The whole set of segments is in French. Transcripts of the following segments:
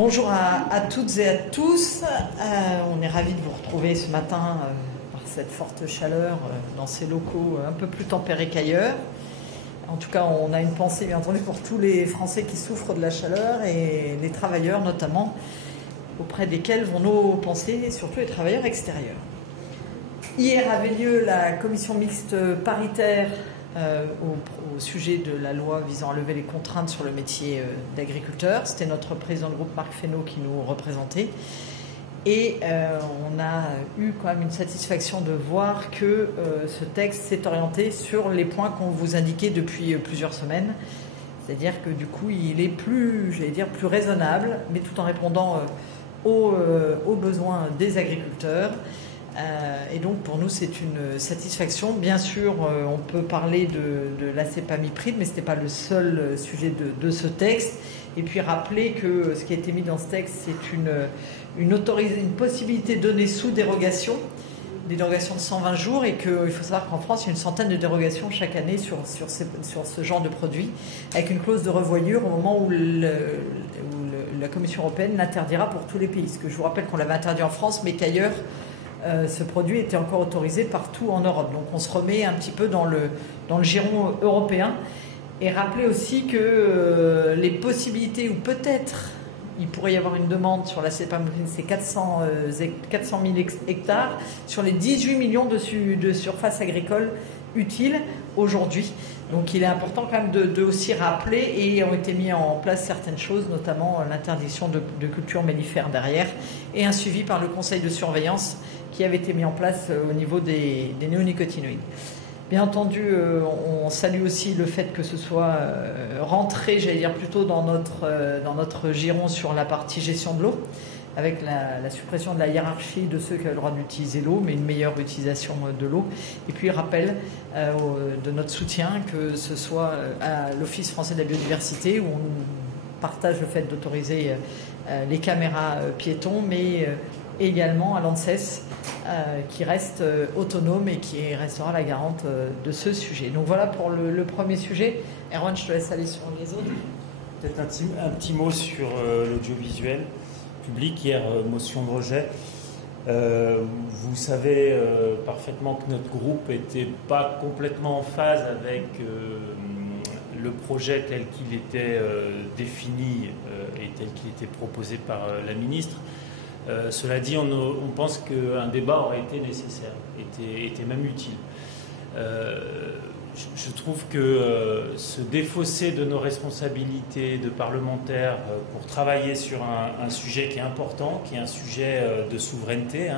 Bonjour à toutes et à tous. On est ravis de vous retrouver ce matin par cette forte chaleur dans ces locaux un peu plus tempérés qu'ailleurs. En tout cas, on a une pensée bien entendu pour tous les Français qui souffrent de la chaleur et les travailleurs notamment, auprès desquels vont nos pensées, surtout les travailleurs extérieurs. Hier avait lieu la commission mixte paritaire au sujet de la loi visant à lever les contraintes sur le métier d'agriculteur. C'était notre président de groupe Marc Fesneau qui nous représentait. Et on a eu quand même une satisfaction de voir que ce texte s'est orienté sur les points qu'on vous indiquait depuis plusieurs semaines. C'est-à-dire que du coup, il est plus raisonnable, mais tout en répondant aux besoins des agriculteurs. Et donc pour nous c'est une satisfaction. Bien sûr on peut parler de la CEPA-MIPRID, mais ce n'était pas le seul sujet de ce texte. Et puis rappeler que ce qui a été mis dans ce texte, c'est une possibilité donnée sous dérogation, des dérogations de 120 jours, et qu'il faut savoir qu'en France il y a une centaine de dérogations chaque année sur ce genre de produit, avec une clause de revoyure au moment où la Commission européenne l'interdira pour tous les pays. Parce que je vous rappelle qu'on l'avait interdit en France, mais qu'ailleurs ce produit était encore autorisé partout en Europe. Donc on se remet un petit peu dans le giron européen. Et rappeler aussi que les possibilités, ou peut-être il pourrait y avoir une demande sur la CEPA-MIPRID, c'est 400 000 hectares sur les 18 millions de surfaces agricoles utiles aujourd'hui. Donc il est important quand même de aussi rappeler, et ont été mis en place certaines choses, notamment l'interdiction de cultures mellifères derrière, et un suivi par le conseil de surveillance qui avait été mis en place au niveau des néonicotinoïdes. Bien entendu, on salue aussi le fait que ce soit rentré, j'allais dire plutôt dans notre giron sur la partie gestion de l'eau, avec la suppression de la hiérarchie de ceux qui ont le droit d'utiliser l'eau, mais une meilleure utilisation de l'eau. Et puis rappel de notre soutien, que ce soit à l'Office français de la biodiversité, où on partage le fait d'autoriser les caméras piétons, mais également à l'ANSES, qui reste autonome et qui restera la garante de ce sujet. Donc voilà pour le premier sujet. Erwan, je te laisse aller sur les autres. Peut-être un petit mot sur l'audiovisuel public. Hier, motion de rejet. Vous savez parfaitement que notre groupe n'était pas complètement en phase avec le projet tel qu'il était défini et tel qu'il était proposé par la ministre. Cela dit, on pense qu'un débat aurait été nécessaire, était même utile. Je trouve que se défausser de nos responsabilités de parlementaires pour travailler sur un sujet qui est important, qui est un sujet de souveraineté,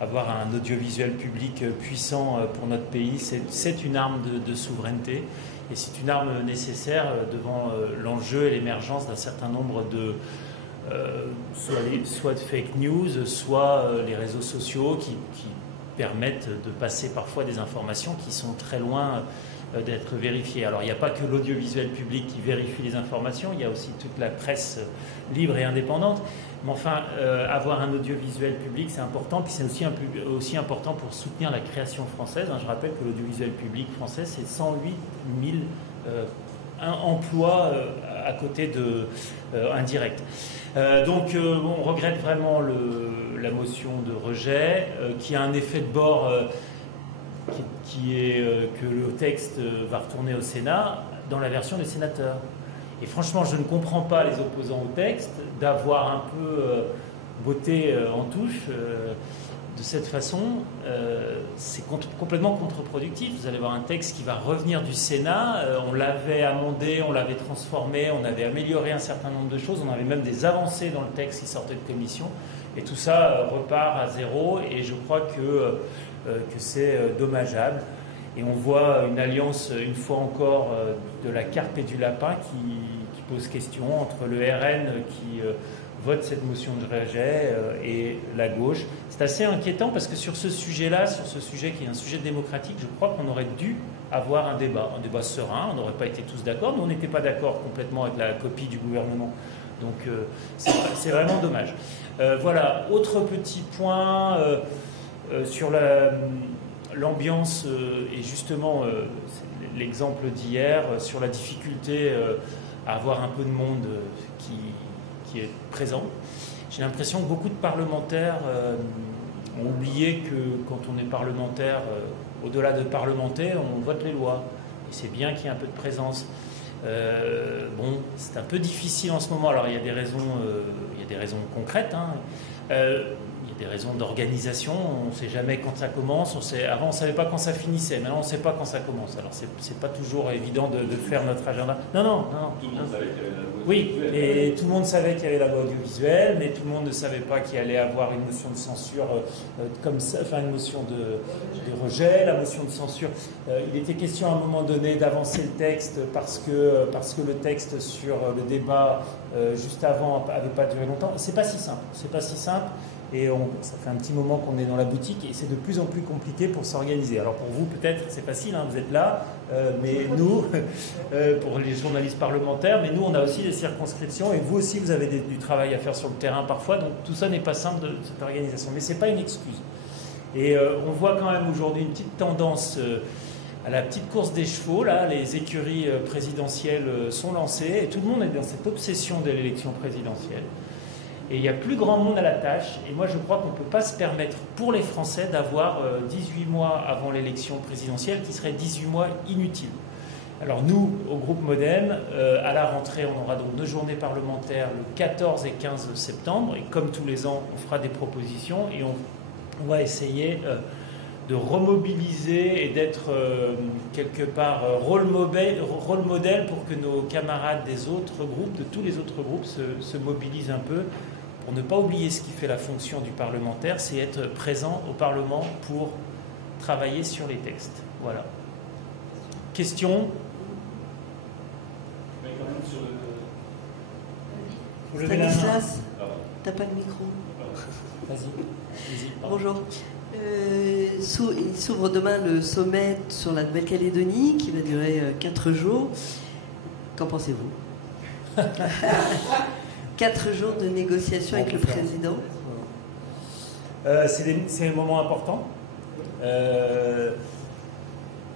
avoir un audiovisuel public puissant pour notre pays, c'est une arme de souveraineté, et c'est une arme nécessaire devant l'enjeu et l'émergence d'un certain nombre de soit de fake news, soit les réseaux sociaux qui permettent de passer parfois des informations qui sont très loin d'être vérifiées. Alors il n'y a pas que l'audiovisuel public qui vérifie les informations, il y a aussi toute la presse libre et indépendante. Mais enfin, avoir un audiovisuel public, c'est important, puis c'est aussi important pour soutenir la création française. Je rappelle que l'audiovisuel public français, c'est 108 000 emplois à côté de indirects. Donc on regrette vraiment la motion de rejet, qui a un effet de bord qui est que le texte va retourner au Sénat dans la version des sénateurs. Et franchement, je ne comprends pas les opposants au texte d'avoir un peu botté en touche de cette façon. C'est complètement contre-productif. Vous allez voir un texte qui va revenir du Sénat. On l'avait amendé, on l'avait transformé, on avait amélioré un certain nombre de choses. On avait même des avancées dans le texte qui sortaient de commission. Et tout ça repart à zéro. Et je crois que c'est dommageable. Et on voit une alliance, une fois encore, de la carpe et du lapin qui pose question entre le RN qui vote cette motion de rejet et la gauche. C'est assez inquiétant parce que sur ce sujet-là, sur ce sujet qui est un sujet démocratique, je crois qu'on aurait dû avoir un débat serein. On n'aurait pas été tous d'accord, mais on n'était pas d'accord complètement avec la copie du gouvernement. Donc c'est vraiment dommage. Voilà, autre petit point sur l'ambiance et justement l'exemple d'hier sur la difficulté à avoir un peu de monde qui qui est présent. J'ai l'impression que beaucoup de parlementaires ont oublié que quand on est parlementaire, au-delà de parlementer, on vote les lois. Et c'est bien qu'il y ait un peu de présence. Bon, c'est un peu difficile en ce moment. Alors il y a des raisons concrètes. Hein. Il y a des raisons d'organisation. On ne sait jamais quand ça commence. Avant, on ne savait pas quand ça finissait. Maintenant, on ne sait pas quand ça commence. Alors c'est pas toujours évident de faire notre agenda. Non. Tout le monde savait qu'il y avait la loi audiovisuelle. Oui, et tout le monde savait qu'il y avait la loi audiovisuelle, mais tout le monde ne savait pas qu'il allait avoir une motion de censure comme ça, enfin une motion de rejet, la motion de censure. Il était question à un moment donné d'avancer le texte parce que le texte sur le débat juste avant n'avait pas duré longtemps. C'est pas si simple. Et ça fait un petit moment qu'on est dans la boutique et c'est de plus en plus compliqué pour s'organiser. Alors pour vous peut-être c'est facile, hein, vous êtes là, mais nous, pour les journalistes parlementaires, mais nous on a aussi des circonscriptions et vous aussi vous avez du travail à faire sur le terrain parfois, donc tout ça n'est pas simple de cette organisation. Mais c'est pas une excuse. Et on voit quand même aujourd'hui une petite tendance à la petite course des chevaux, là, les écuries présidentielles sont lancées et tout le monde est dans cette obsession de l'élection présidentielle. Et il y a plus grand monde à la tâche. Et moi, je crois qu'on ne peut pas se permettre, pour les Français, d'avoir 18 mois avant l'élection présidentielle, qui seraient 18 mois inutiles. Alors nous, au groupe Modem, à la rentrée, on aura donc 2 journées parlementaires le 14 et 15 septembre. Et comme tous les ans, on fera des propositions et on va essayer de remobiliser et d'être quelque part rôle modèle pour que nos camarades des autres groupes, de tous les autres groupes, se mobilisent un peu. Pour ne pas oublier ce qui fait la fonction du parlementaire, c'est être présent au Parlement pour travailler sur les textes. Voilà. Question ? Mais quand même sur le... Stanislas, t'as pas de micro. Vas-y. Bonjour. Il s'ouvre demain le sommet sur la Nouvelle-Calédonie qui va durer 4 jours. Qu'en pensez-vous ? 4 jours de négociation avec le président. C'est un moment important.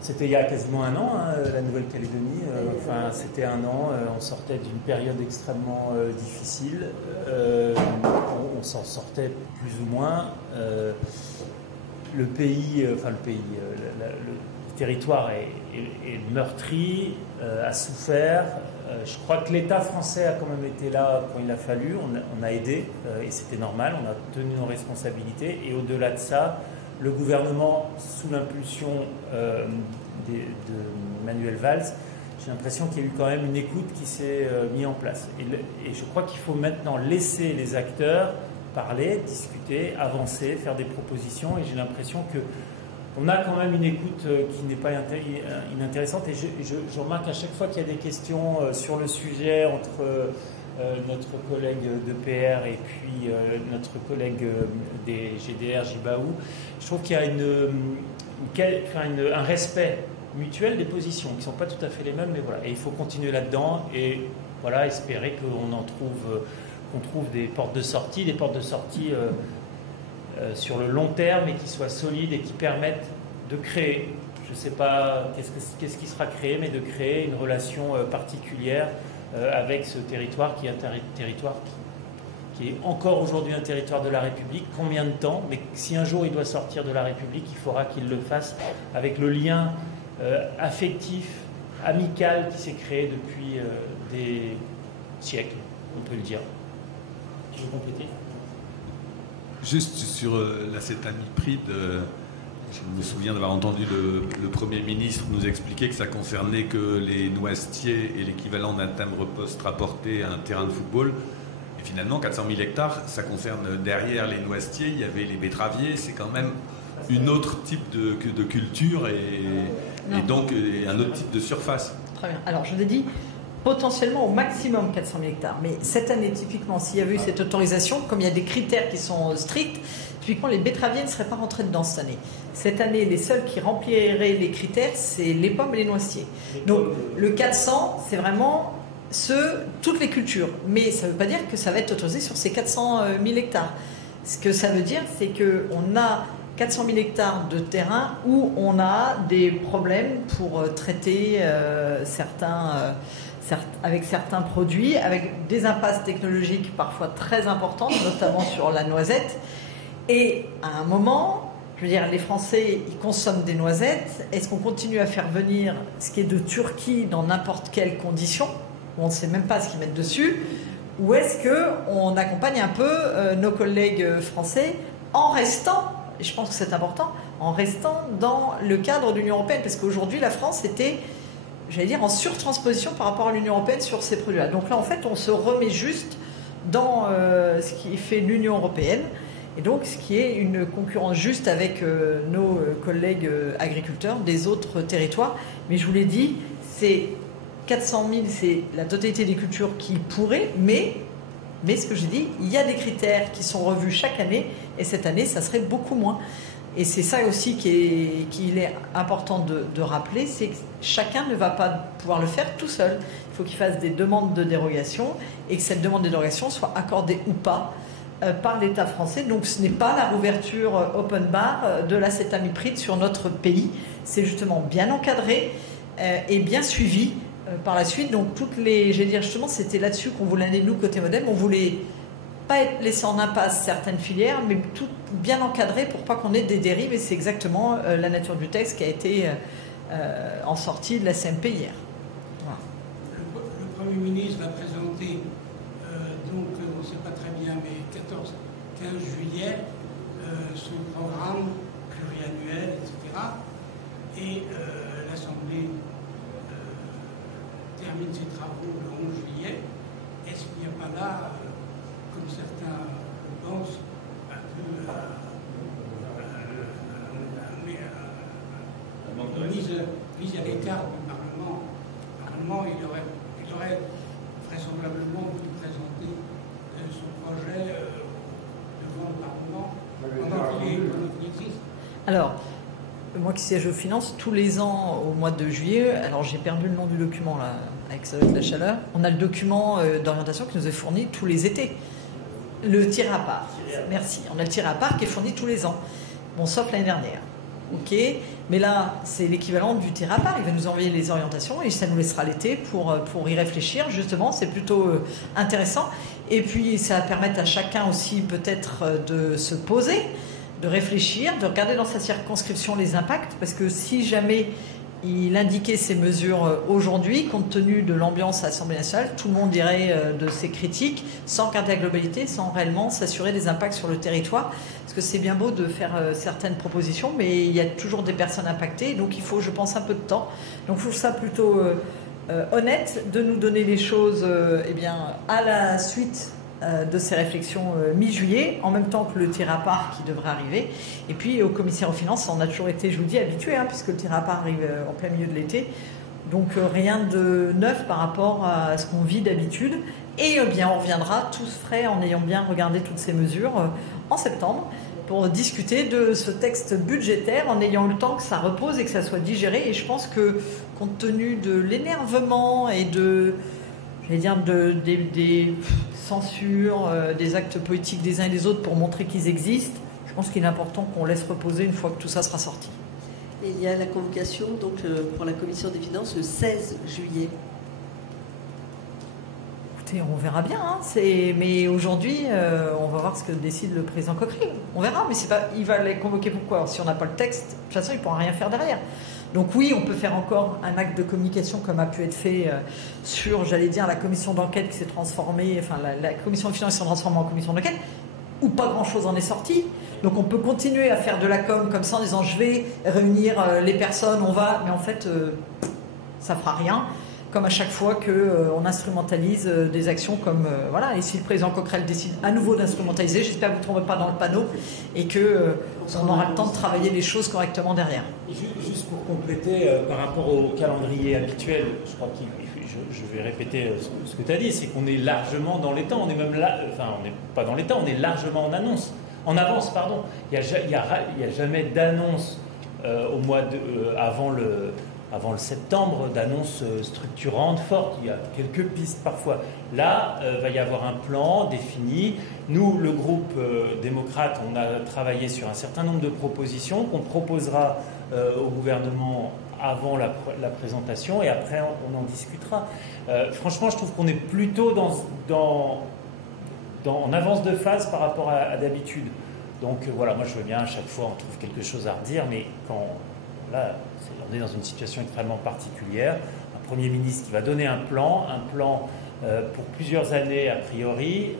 C'était il y a quasiment un an, hein, la Nouvelle-Calédonie. C'était un an. On sortait d'une période extrêmement difficile. On s'en sortait plus ou moins. Le territoire est meurtri, a souffert. Je crois que l'État français a quand même été là quand il a fallu. On a aidé et c'était normal. On a tenu nos responsabilités. Et au-delà de ça, le gouvernement, sous l'impulsion de Manuel Valls, j'ai l'impression qu'il y a eu quand même une écoute qui s'est mise en place. Et je crois qu'il faut maintenant laisser les acteurs parler, discuter, avancer, faire des propositions. Et j'ai l'impression qu'on a quand même une écoute qui n'est pas inintéressante. Et je remarque à chaque fois qu'il y a des questions sur le sujet entre notre collègue de PR et puis notre collègue des GDR, Jibaou, je trouve qu'il y a un respect mutuel des positions qui ne sont pas tout à fait les mêmes, mais voilà. Et il faut continuer là-dedans et voilà, espérer qu'on trouve des portes de sortie, sur le long terme et qui soient solides et qui permettent de créer, je ne sais pas qu'est-ce qui sera créé, mais de créer une relation particulière avec ce territoire qui est un territoire qui est encore aujourd'hui un territoire de la République. Combien de temps ? Mais si un jour il doit sortir de la République, il faudra qu'il le fasse avec le lien affectif, amical qui s'est créé depuis des siècles, on peut le dire. Tu veux compléter ? Juste sur l'acétamipride, je me souviens d'avoir entendu le Premier ministre nous expliquer que ça concernait que les noisetiers et l'équivalent d'un timbre-poste rapporté à un terrain de football. Et finalement, 400 000 hectares, ça concerne derrière les noisetiers, il y avait les betteraviers, c'est quand même un autre type de culture et donc un autre type de surface. Très bien. Alors, je l'ai dit, potentiellement au maximum 400 000 hectares. Mais cette année, typiquement, s'il y avait eu cette autorisation, comme il y a des critères qui sont stricts, typiquement, les betteraviers ne seraient pas rentrés dedans cette année. Cette année, les seuls qui rempliraient les critères, c'est les pommes et les noisetiers. Donc, le 400, c'est vraiment toutes les cultures. Mais ça ne veut pas dire que ça va être autorisé sur ces 400 000 hectares. Ce que ça veut dire, c'est qu'on a 400 000 hectares de terrain où on a des problèmes pour traiter certains avec certains produits, avec des impasses technologiques parfois très importantes, notamment sur la noisette. Et à un moment, je veux dire, les Français, ils consomment des noisettes. Est-ce qu'on continue à faire venir ce qui est de Turquie dans n'importe quelle condition, où on ne sait même pas ce qu'ils mettent dessus, ou est-ce qu'on accompagne un peu nos collègues français en restant, et je pense que c'est important, en restant dans le cadre de l'Union européenne, parce qu'aujourd'hui, la France était, j'allais dire, en surtransposition par rapport à l'Union européenne sur ces produits-là. Donc là, en fait, on se remet juste dans ce qui fait l'Union européenne, et donc ce qui est une concurrence juste avec nos collègues agriculteurs des autres territoires. Mais je vous l'ai dit, c'est 400 000, c'est la totalité des cultures qui pourraient, mais ce que j'ai dit, il y a des critères qui sont revus chaque année, et cette année, ça serait beaucoup moins. Et c'est ça aussi qu'il est important de rappeler, c'est que chacun ne va pas pouvoir le faire tout seul. Il faut qu'il fasse des demandes de dérogation, et que cette demande de dérogation soit accordée ou pas par l'État français. Donc ce n'est pas la rouverture open bar de l'acétamipride sur notre pays, c'est justement bien encadré et bien suivi par la suite. Donc toutes les, j'allais dire justement, c'était là-dessus qu'on voulait aller nous côté Modem. On voulait pas être laissé en impasse certaines filières, mais tout bien encadré pour pas qu'on ait des dérives. Et c'est exactement la nature du texte qui a été en sortie de la CMP hier. Voilà. Le Premier ministre va présenter, donc on ne sait pas très bien, mais 14-15 juillet, son programme pluriannuel, etc. Et l'Assemblée termine ses travaux le 11 juillet. Est-ce qu'il n'y a pas là, comme certains le pensent, un peu mise à l'écart du Parlement? Normalement, il aurait vraisemblablement pu présenter son projet devant le Parlement pendant qu'il existe. Alors, moi qui siège aux finances, tous les ans, au mois de juillet, alors j'ai perdu le nom du document là, avec la chaleur, on a le document d'orientation qui nous est fourni tous les étés. Le tiré à part. Merci. On a le tiré à part qui est fourni tous les ans. Bon, sauf l'année dernière. Ok. Mais là, c'est l'équivalent du tiré à part. Il va nous envoyer les orientations et ça nous laissera l'été pour y réfléchir. Justement, c'est plutôt intéressant. Et puis, ça va permettre à chacun aussi peut-être de se poser, de réfléchir, de regarder dans sa circonscription les impacts. Parce que si jamais il indiquait ces mesures aujourd'hui, compte tenu de l'ambiance à l'Assemblée nationale, tout le monde dirait de ces critiques, sans regarder la globalité, sans réellement s'assurer des impacts sur le territoire. Parce que c'est bien beau de faire certaines propositions, mais il y a toujours des personnes impactées, donc il faut, je pense, un peu de temps. Donc je trouve ça plutôt honnête de nous donner les choses eh bien, à la suite de ces réflexions mi-juillet, en même temps que le tir à part qui devrait arriver. Et puis au commissaire aux finances, on a toujours été, je vous dis, habitué, puisque le tir à part arrive en plein milieu de l'été. Donc rien de neuf par rapport à ce qu'on vit d'habitude. Et bien on reviendra tous frais en ayant bien regardé toutes ces mesures en septembre pour discuter de ce texte budgétaire en ayant eu le temps que ça repose et que ça soit digéré. Et je pense que compte tenu de l'énervement et de, j'allais dire, des censures, des actes politiques des uns et des autres pour montrer qu'ils existent, je pense qu'il est important qu'on laisse reposer une fois que tout ça sera sorti. Et il y a la convocation donc, pour la commission des finances le 16 juillet. Écoutez, on verra bien. Mais aujourd'hui, on va voir ce que décide le président Coquerel. On verra, mais c'est pas, il va les convoquer pourquoi? Si on n'a pas le texte, de toute façon, il ne pourra rien faire derrière. Donc oui, on peut faire encore un acte de communication comme a pu être fait sur, j'allais dire, la commission d'enquête qui s'est transformée, enfin la commission des finances s'est transformée en commission d'enquête, où pas grand-chose en est sorti. Donc on peut continuer à faire de la com comme ça en disant je vais réunir les personnes, on va, mais en fait ça fera rien. Comme à chaque fois qu'on instrumentalise des actions comme voilà. Et si le président Coquerel décide à nouveau d'instrumentaliser, j'espère que vous ne tombez pas dans le panneau et qu'on aura le temps de travailler les choses correctement derrière. Juste pour compléter, par rapport au calendrier habituel, je crois je vais répéter ce que tu as dit, c'est qu'on est largement dans les temps. On est même là, enfin on n'est pas dans les temps, on est largement en avance, pardon. Il n'y a jamais d'annonce au mois avant le septembre, d'annonces structurantes, fortes. Il y a quelques pistes parfois. Là, va y avoir un plan défini. Nous, le groupe démocrate, on a travaillé sur un certain nombre de propositions qu'on proposera au gouvernement avant la présentation et après on en discutera. Franchement, je trouve qu'on est plutôt en avance de phase par rapport à d'habitude. Donc voilà, moi je veux bien, à chaque fois on trouve quelque chose à redire, mais quand là, on est dans une situation extrêmement particulière, un Premier ministre qui va donner un plan pour plusieurs années a priori,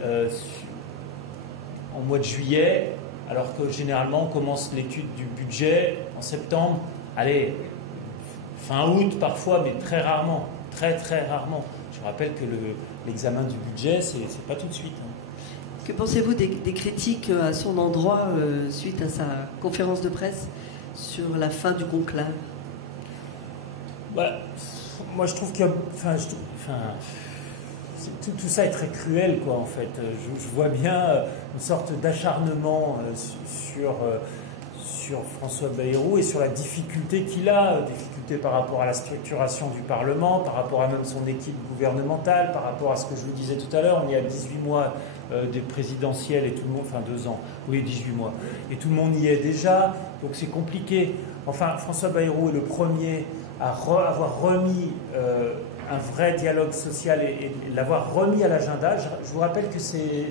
en mois de juillet, alors que généralement on commence l'étude du budget en septembre, allez, fin août parfois, mais très rarement, très très rarement. Je rappelle que l'examen du budget, c'est pas tout de suite. Que pensez-vous des critiques à son endroit suite à sa conférence de presse sur la fin du conclave? Moi, je trouve que, tout ça est très cruel, quoi, en fait. Je vois bien une sorte d'acharnement sur François Bayrou et sur la difficulté qu'il a, difficulté par rapport à la structuration du Parlement, par rapport à même son équipe gouvernementale, par rapport à ce que je vous disais tout à l'heure. On est à 18 mois des présidentielles et tout le monde, 2 ans, oui 18 mois, et tout le monde y est déjà, donc c'est compliqué. Enfin, François Bayrou est le premier à avoir remis un vrai dialogue social et l'avoir remis à l'agenda. Je vous rappelle que ces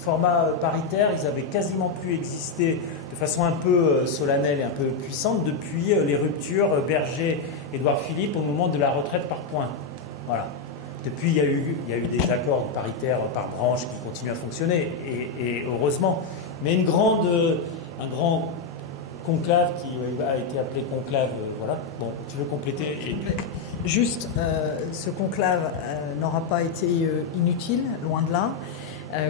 formats paritaires, ils avaient quasiment pu exister de façon un peu solennelle et un peu puissante depuis les ruptures Berger-Édouard Philippe au moment de la retraite par points. Voilà. Depuis, il y a eu des accords paritaires par branche qui continuent à fonctionner, et heureusement. Mais un grand conclave qui a été appelé conclave, voilà. Bon, tu veux compléter? Juste, ce conclave n'aura pas été inutile, loin de là.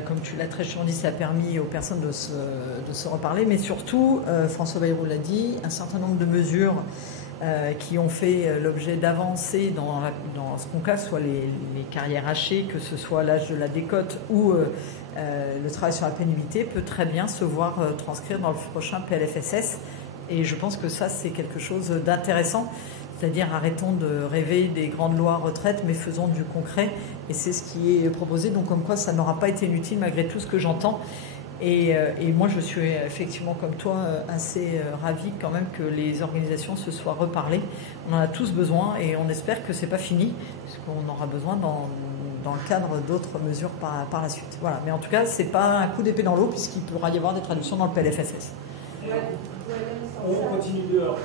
Comme tu l'as très justement dit, ça a permis aux personnes de se reparler, mais surtout, François Bayrou l'a dit, un certain nombre de mesures qui ont fait l'objet d'avancées dans ce conclave, soit les carrières hachées, que ce soit l'âge de la décote ou le travail sur la pénibilité, peut très bien se voir transcrire dans le prochain PLFSS. Et je pense que ça, c'est quelque chose d'intéressant. C'est-à-dire, arrêtons de rêver des grandes lois retraite, mais faisons du concret. Et c'est ce qui est proposé. Donc, comme quoi, ça n'aura pas été inutile, malgré tout ce que j'entends. Et moi, je suis effectivement, comme toi, assez ravie quand même que les organisations se soient reparlées. On en a tous besoin et on espère que ce n'est pas fini, parce qu'on aura besoin dans le cadre d'autres mesures par la suite. Voilà. Mais en tout cas, ce n'est pas un coup d'épée dans l'eau, puisqu'il pourra y avoir des traductions dans le PLFSS. On continue dehors.